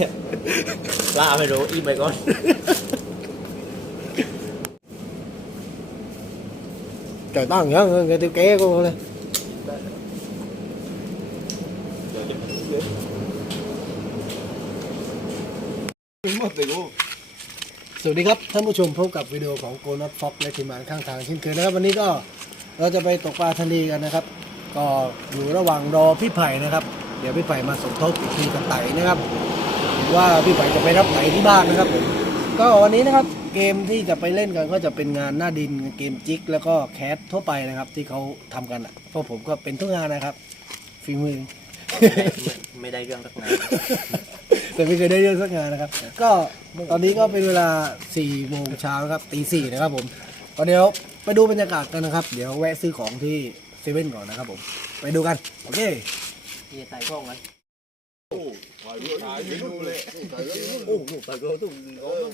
เนี่ยลาไม่รู้อีไปก่อน trời tao nhớ người, người tiêu ké cô này สวัสดีครับ ท่านผู้ชมพบกับวิดีโอของโกนัทฟ็อกและทีมงานข้างทางเช่นเคยนะครับ วันนี้ก็เราจะไปตกปลาทะเลกันนะครับ ก็อยู่ระหว่างรอพี่ไผ่นะครับ เดี๋ยวพี่ไผ่มาสมทบอีกทีกับไต่นะครับหรือ ว่าพี่ไผ่จะไปรับไต่ที่บ้านนะครับผมก็วันนี้นะครับเกมที่จะไปเล่นกันก็จะเป็นงานหน้าดินเกมจิก แล้วก็แคสทั่วไปนะครับ ที่เขาทำกันอะพวกผมก็เป็นทุกงานนะครับฝีมือไม่ได้เรื่องสักงาน แต่ไม่เคยได้เรื่องสักงานนะครับ ก็ตอนนี้ก็เป็นเวลา4โมงเช้านะครับตีสี่นะครับผมก็เดี๋ยวไปดูบรรยากาศกันนะครับ เดี๋ยวแวะซื้อของที่เซเว่นก่อนนะครับผม ไปดูกัน โอเคเฮียตายกล้องกัน 大哥都不知道了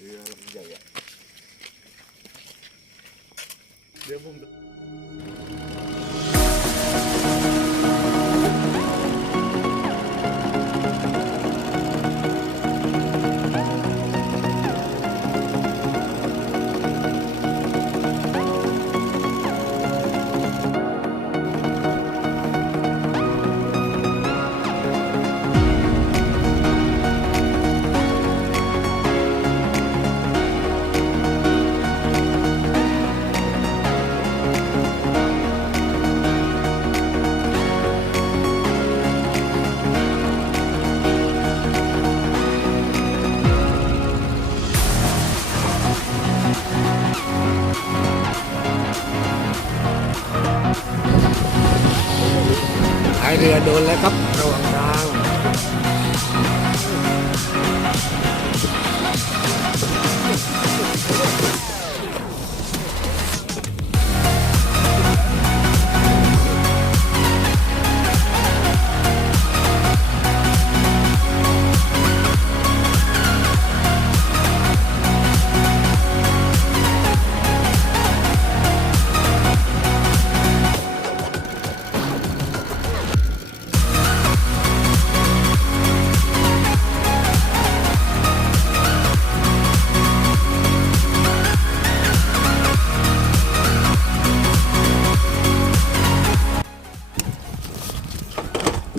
这个比较远别碰着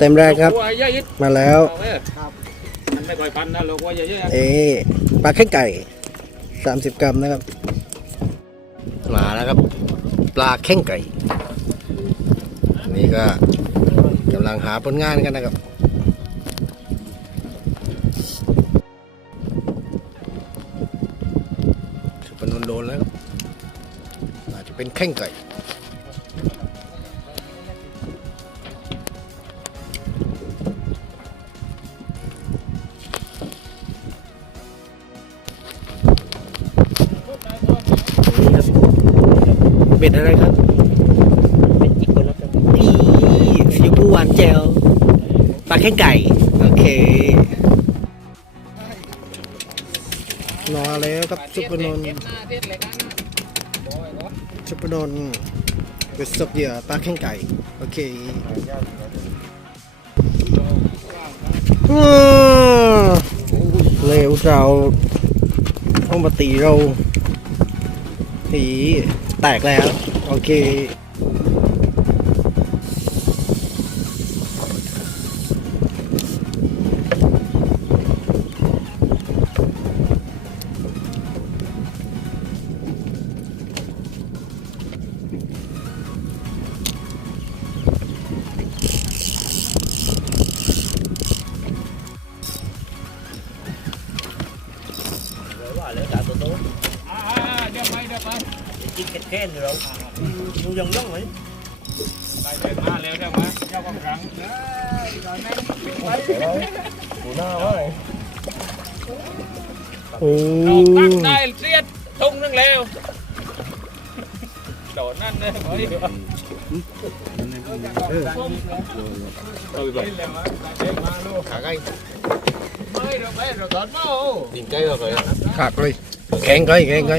ต็มแรกครับว่าเยอะมาแล้วๆเอาไว้มันไม่ค่อยพันนะลูกว่าเยอะๆเอ๊ปลาแค่ไก่ 30 กรัมนะครับ มาแล้วครับ ปลาแข้งไก่ นี่ก็กำลังหาผลงานกันนะครับคือเป็นโดนๆแล้วครับอาจจะเป็นแข้งไก่ เบ็ดอะไรครับ เป็นอีกคนแล้วกันนี่สีชมพูหวานเจลปลาแข้งไก่ โอเค รอแล้วครับซุปนนท์ซุปนนท์เป็นศพเหยื่อปลาแข้งไก่ โอเคเร็วเราเอามาตีเราที แตกแล้ว โอเค จิกแค่นเราอยู่ยังย่องเลยไปเดี๋ยวมาเร็วเดี๋ยวมาเจ้ากำลังเอ้ยตอนนั้นดูหน้าว่าโอ้เราตั้งได้เสียดทุ่งนึงเร็วโดดนั่นเลยเฮ้ยเอาไปเร็วมาเร็วมาลูกขาไก่ไม่เราไปเราตอนเมาดินใกล้เราเลยขาไก่แข็งไก่แข็งไก่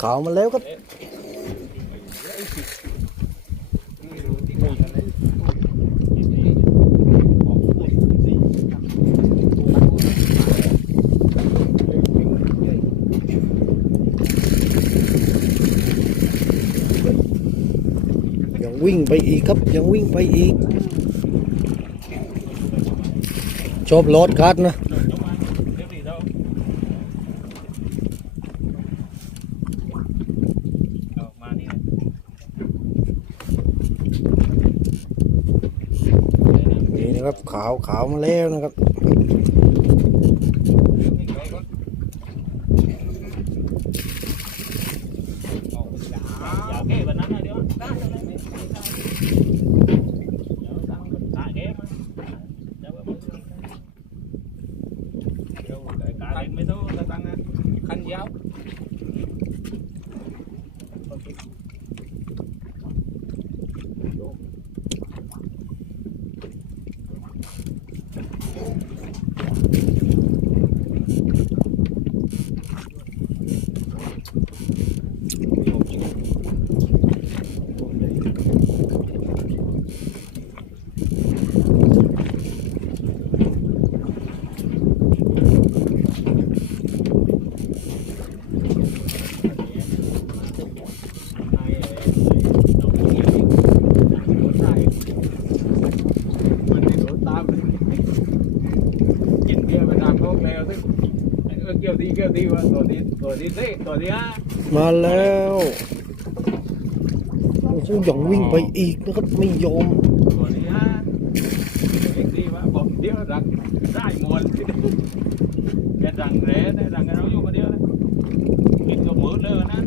ขาวมาแล้วครับยังวิ่งไปอีกครับยังวิ่งไปอีก ชอบรถคัดนะ มาแล้วนะครับ อย่าเก้แบบนั้นนะเดี๋ยวได้จะได้ไม่เดี๋ยวตั้งตาเก้มาเดี๋ยวเดี๋ยวกาเล่นไม่ต้องตั้งนะ คันยาว ยวดีเกี่ยวดีว่าตัวนี้ตัวนี้เล่ตัวนี้ฮะมาแล้วโอ้โหยังวิ่งไปอีกนะครับไม่ยอมตัวนี้ฮะเองดีว่าผมเดียวรักได้หมดแกดังแร้ได้ดังเราอยู่คนเดียวเลยกินกับมือเลยนะ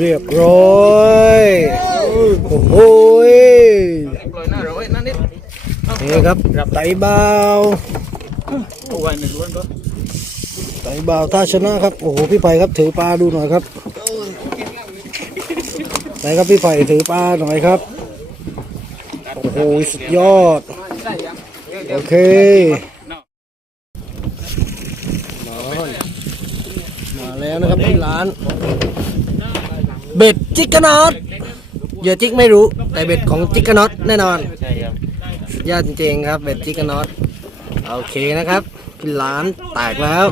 เรียบร้อยโอ้โหปล่อยหน้าเราไว้นั่นนิดนี่ครับไต่บ่าวเอาไว้ในล้วนก็ไต่บ่าวท่าชนะครับ โอ้โหพี่ไผ่ครับถือปลาดูหน่อยครับไหนครับพี่ไผ่ถือปลาหน่อยครับโอ้โหสุดยอดโอเคมาแล้วนะครับที่ร้าน เบ็ดจิกกะนอตเหยื่อจิกไม่รู้ แต่เบ็ดของจิกกะนอตแน่นอนใช่ครับยอดจริงๆครับ เบ็ดจิกกะนอตโอเคนะครับที่ร้านแตกแล้ว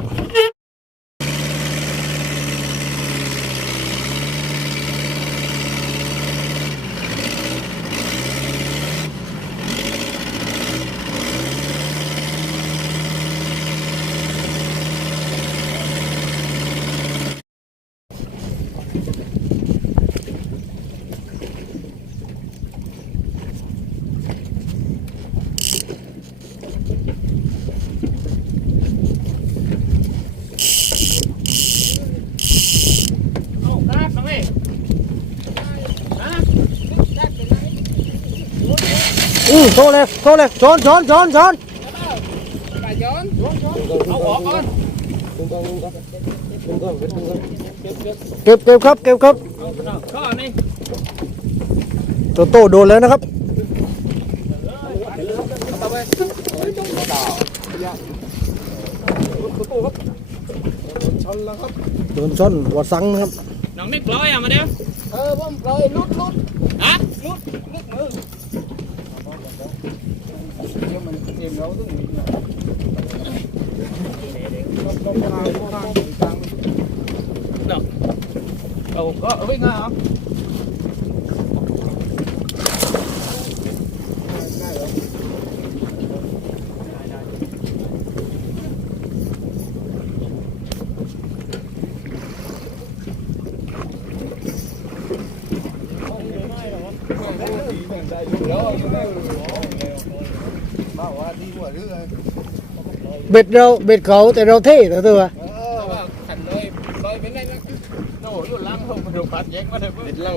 โอ้ครับน้องเอ้ อือ โทษเลยโทษเลยช้อนช้อนช้อนช้อนเอาออกก่อนเก็บเก็บครับเก็บครับข้อนี่โตโต้โดนแล้วนะครับโดนช้อนหัวสังนะครับน้องนิดปล่อยอะมาเดี๋ยวเออผมปล่อยลุดลุด ฮะ เอาก็เอา เหรอเบ็ดเราเบ็ดเขาแต่เราเท่แต่ตัว ขันเลยลอยไปไหนนะโน่อยู่ล่างลงมาดูพัดแยกมาเลยเพื่อนล่าง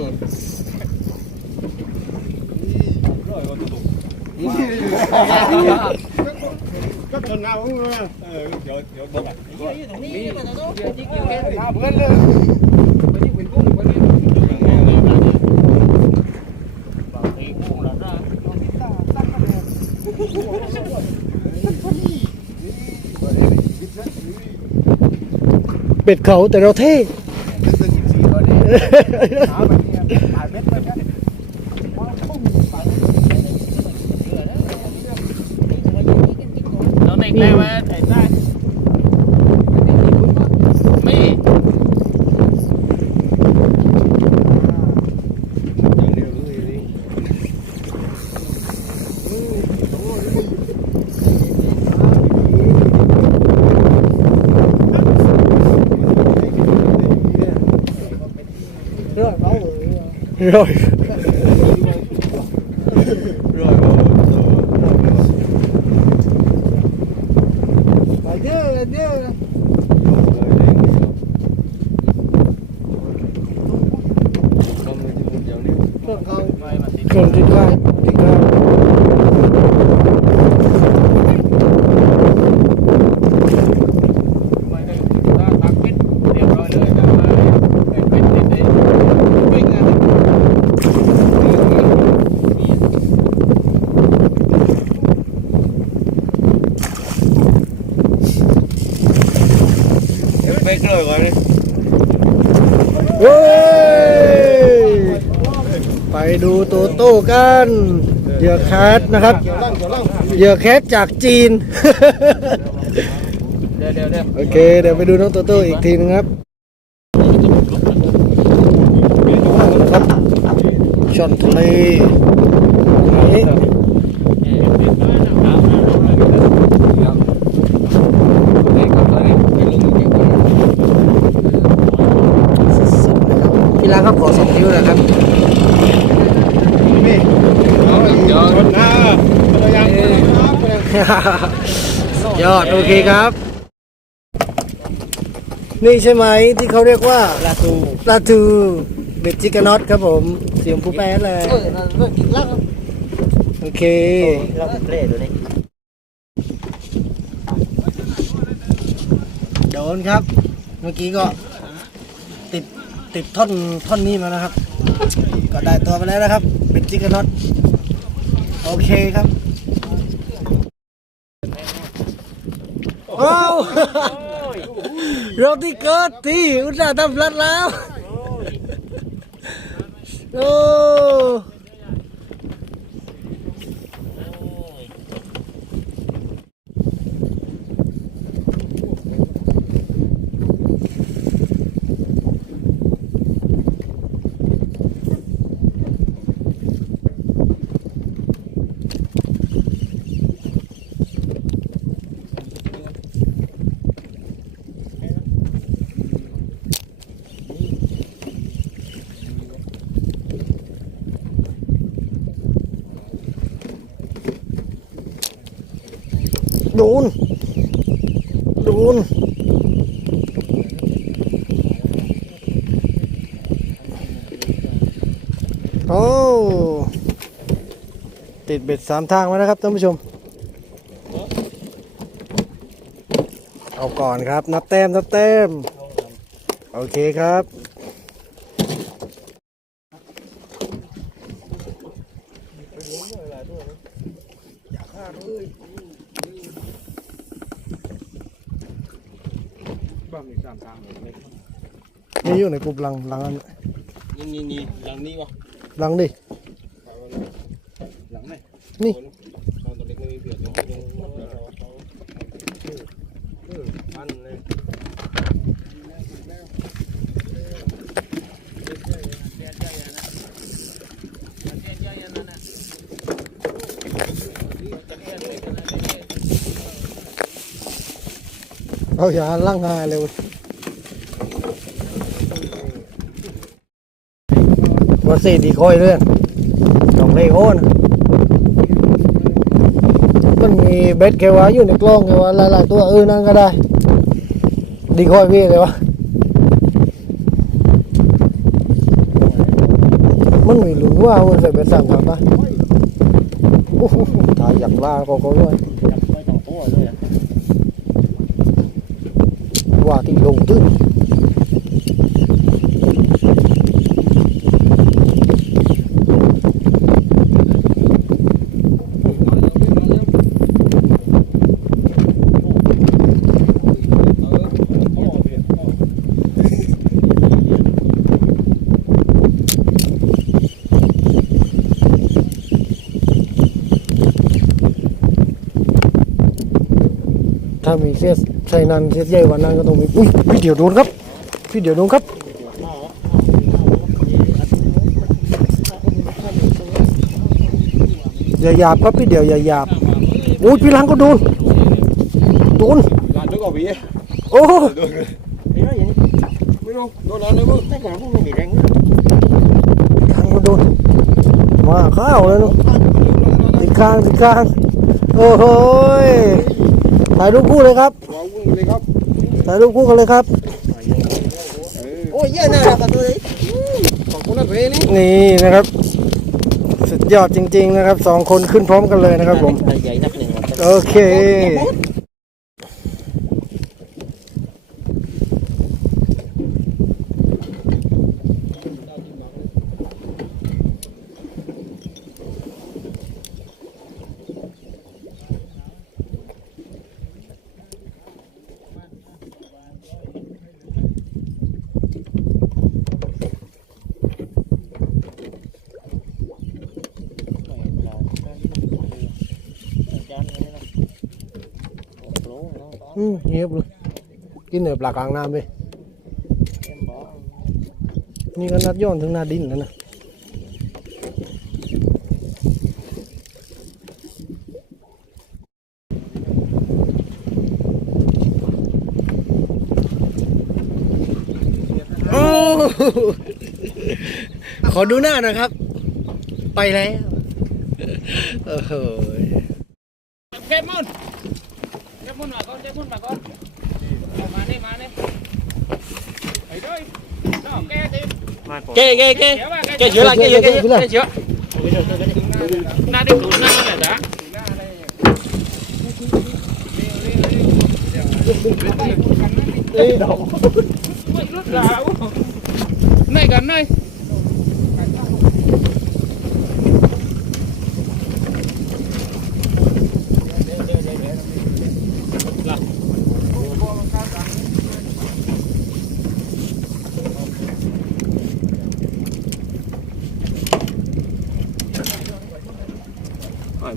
ก็จนเอาเออเดี๋ยวเดี๋ยวบอกอะ เดี๋ยวจิกยังไงเพื่อนเลยไปที่เป็นกุ้งไปนี่ บางทีกูละนะ เป็ดเขาแต่เราเท่เราเด็กแล้วมาไอ้ไ Right. อแคทนะครับเหยื่อแคทจากจีน โอเค เดี๋ยวไปดูน้องโตโต้อีกทีนึงครับครับชอนทะเลนี่พี่รักครับขอสองนิ้วนะครับ ยังยอดโอเคครับ นี่ใช่ไหมที่เขาเรียกว่าลาตูปลาทูเบ็ดจิกนอตครับผม เสียงผู้แปลเลยเออนั่นเรื่องกินลักโอเคลักเล่ตัวนี้โดนครับ เมื่อกี้ก็ติดติดท่อนท่อนนี้มานะครับ ก็ได้ตัวไปแล้วนะครับเบ็ดจิกนอต โอเคครับว้าวเราที่เกิดที่อุตส่าห์ทำพลัดแล้วโอ้ โดน โดน โอ้ ติดเบ็ดสามทางแล้วนะครับท่านผู้ชม เอาก่อนครับ นับแต้ม นับแต้ม โอเคครับ บ้างมีสามทางเลย นี่อยู่ในกลุ่มลังลังอันนี่นี่นี่หลังนี้วะลังดิ หลังไหนนี่ ตอนตัวเล็กไม่มีเผือกยังยังเออมันเลยเอาอย่าลังหาเร็วว่ สีดีคอยเรื่องลองเลโอนมันมีเบ็ดแค่ว่าอยู่ในกล้องแค่ว่าหลายๆตัวเออนั่นก็ได้ ดีคอยพี่เลยวะมันมีหลุนว่ามันใส่เบ็ดสั่งครับปะหถ่ายอย่างล่าก็ก็ด้วย จับไว้ต่อ ว่าที่ลงตื้นถ้ามี เสียใส่นันเสียใหญ่กว่านั้นก็ต้องมีอุ้ยพี่เดี๋ยวโดนครับพี่เดี๋ยวโดนครับอย่าหยาบครับพี่เดี๋ยวอย่าหยาบโอ้ยพี่ลังก็โดนโดนร้านทุกเอาวีโอ้ Thế đó vậy ไม่รู้โดนร้านเลยมึง Thế còn nó không bị đánh ลังก็โดนมาข้าวเลยเนาะติดกลางติดกลางโอ้โหย ถ่ายรูปคู่เลยครับว้าววุ่นเลยครับถ่ายรูปคู่กันเลยครับ Ôi giờ nào là cả tôi đấy ขอบคุณนะเพนี่นี่นะครับ สุดยอดจริง ๆ นะครับสองคนขึ้นพร้อมกันเลยนะครับผม Vậy nắp này โอเค อืมเงียบเลย กินเนื้อปลากลางน้ำไปนี่ก็นัดย้อนถึงหน้าดินแล้วนะโอ้ขอดูหน้าหน่อยครับ ไปแล้วโอ้โห เก็บมุนเก็บมุนมาก่อนเก็บมุนมาก่อนมานี่มานี่ไอ้ด้วยน้องแกดิ Kê kê kê เดี๋ยวว่าแก Kê chữa lại kê chữa kê chữa kê chữa หน้าได้ถูกหน้าเ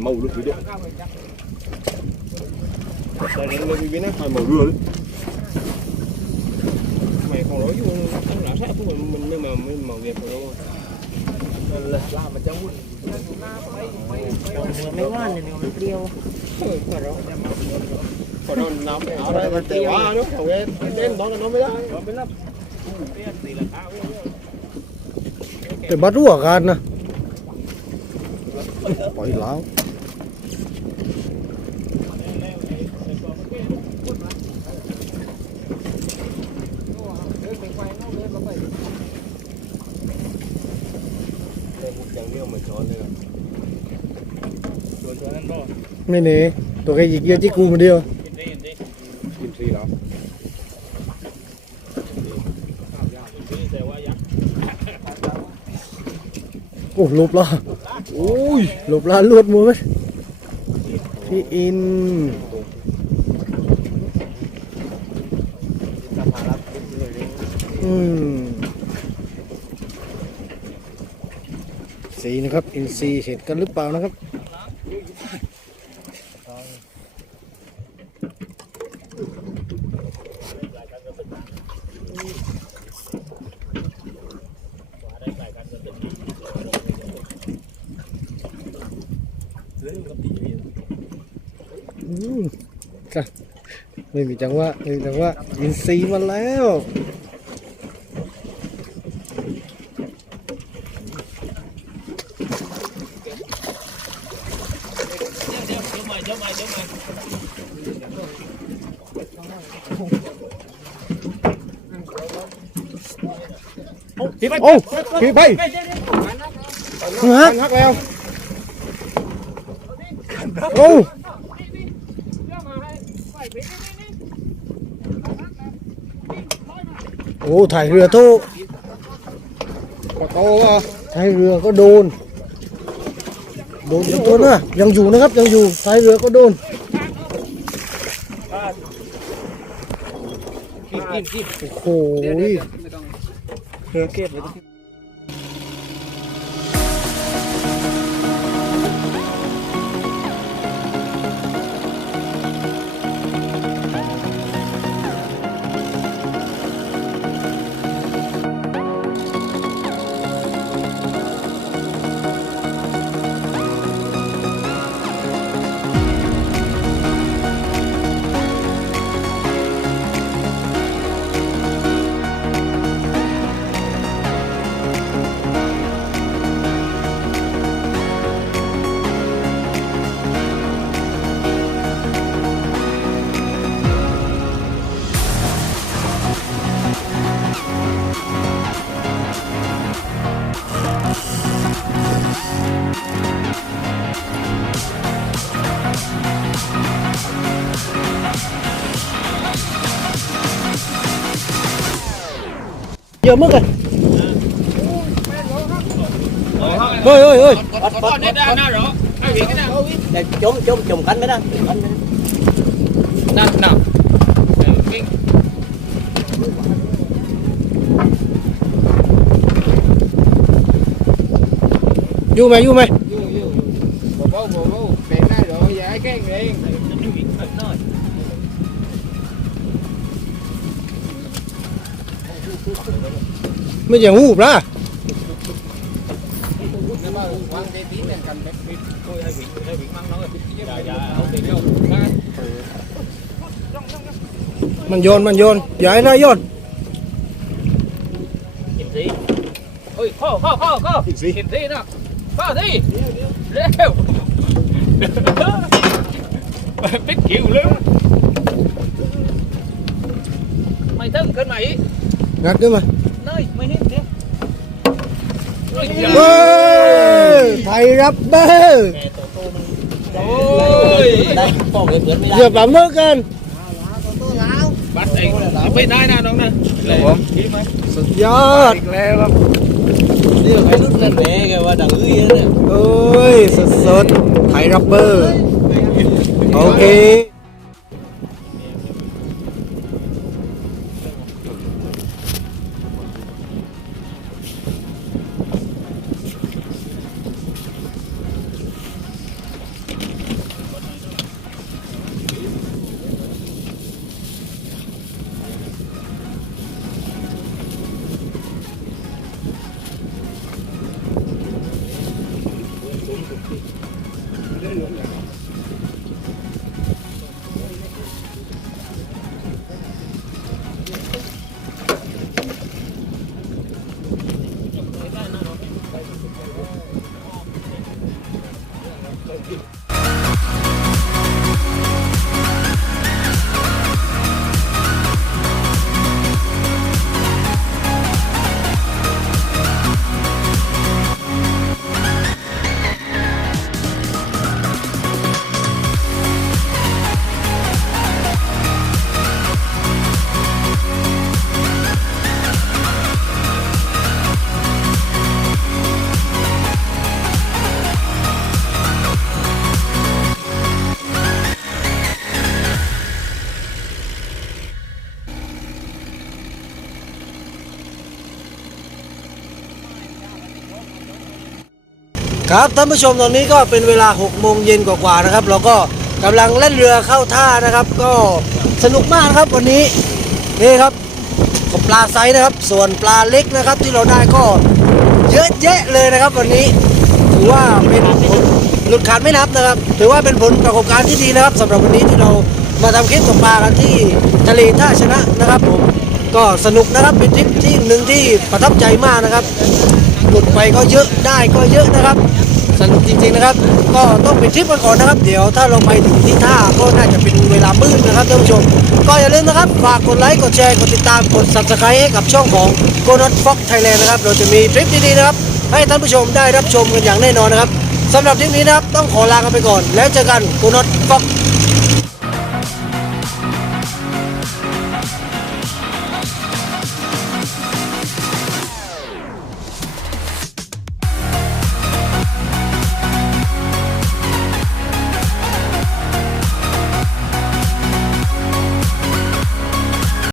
màu luôn quý vị đây là quý vị nó hơi màu rưa đấy. Mày còn nói với không lão sát của mình mình nhưng mà mình màu đẹp rồi là làm mà cháu mấy con này nó tiêu. Còn nó lắm, ở đây. Mà tiêu. Quá nó không em đến đó là nó mới đó cái bắt rùa gan nè. Bỏ lão ดรั่วกันนะปล่อยแล้ว chẳng biết mà chọn nữa โดนตัวนั้นบ่ไม่หนีตัวแกหยิกเยอะจิกกูคนเดียวกินดีกินดี kim si đó แต่ว่ายักษ์โอ้หลบละโอ้ยหลบละลวดมือพี่อินอืมีนะครับ อินซีเห็นกันหรือเปล่านะครับอืมครับไม่มีจังหวะไม่มีจังหวะอินซีมาแล้ว โอ้พี่ไปฮะ ăn hắc leo โอ้โอ้ถ่ายเรือโต้ก็โตว่ะท้ายเรือก็โดน โดนตัวนะยังอยู่นะครับยังอยู่ท้ายเรือก็โดนกินกินกินโอ้โห เรือเก็บเลย ไอ้เห็นกันนะ để chôm chôm chôm cánh mới đó cánh mới đó. นั่นน่ ไม่อย่างหูปละแล้วมาวางเตตีเนี่ยกันแบบปิด Ôi, hai vị hai vị măng nói dạ dạ không tiền đâu มันโยน มันโยนอย่าให้ได้โยน Nhìn gì ôi kho kho kho kho nhìn gì đó kho đi rêu biết kiểu lớn mày thân cân mày งัดขึ้นมา nơi mày hết kìa ôi เฮ้ giời ยไทยรับเบอร์ ôi đây còn cái vượt mới เหยีย đây บปลาหมึกกัน bắt đây bên đây nè đúng nè Lộn. Đi mày สุดยอดอีกแล้วครับ đi là phải nước lên mẹ kìa qua đằng dưới vậy đó โอ้ยสดสดๆไทยรับเบอร์โอเค ครับท่านผู้ชมตอนนี้ก็เป็นเวลา6โมงเย็นกว่าๆนะครับ เราก็กำลังเล่นเรือเข้าท่านะครับ ก็สนุกมากนะครับวันนี้นี่ครับกับปลาไซส์นะครับ ส่วนปลาเล็กนะครับที่เราได้ก็เยอะแยะเลยนะครับ วันนี้ถือว่าเป็นผลหลุดขาดไม่นับนะครับ ถือว่าเป็นผลประกอบการที่ดีนะครับสำหรับวันนี้ที่เรามาทำคลิปตกปลากันที่ทะเลท่าชนะนะครับผม ก็สนุกนะครับเป็นทริปที่หนึ่งที่ประทับใจมากนะครับหลุดไปก็เยอะได้ก็เยอะนะครับ สนุกจริงๆนะครับ ก็ต้องไปทริปกันก่อนนะครับ เดี๋ยวถ้าเราไปถึงที่ท่าก็น่าจะเป็นเวลามืดนะครับท่านผู้ชม ก็อย่าลืมนะครับฝากกดไลค์กดแชร์กดติดตามกด subscribe ให้กับช่องของ g o n o t Fox Thailand นะครับเราจะมีทริปดีๆนะครับ ให้ท่านผู้ชมได้รับชมกันอย่างแน่นอนนะครับสำหรับทริปนี้นะครับต้องขอลากันไปก่อน แล้วเจอกัน g o n o t Fox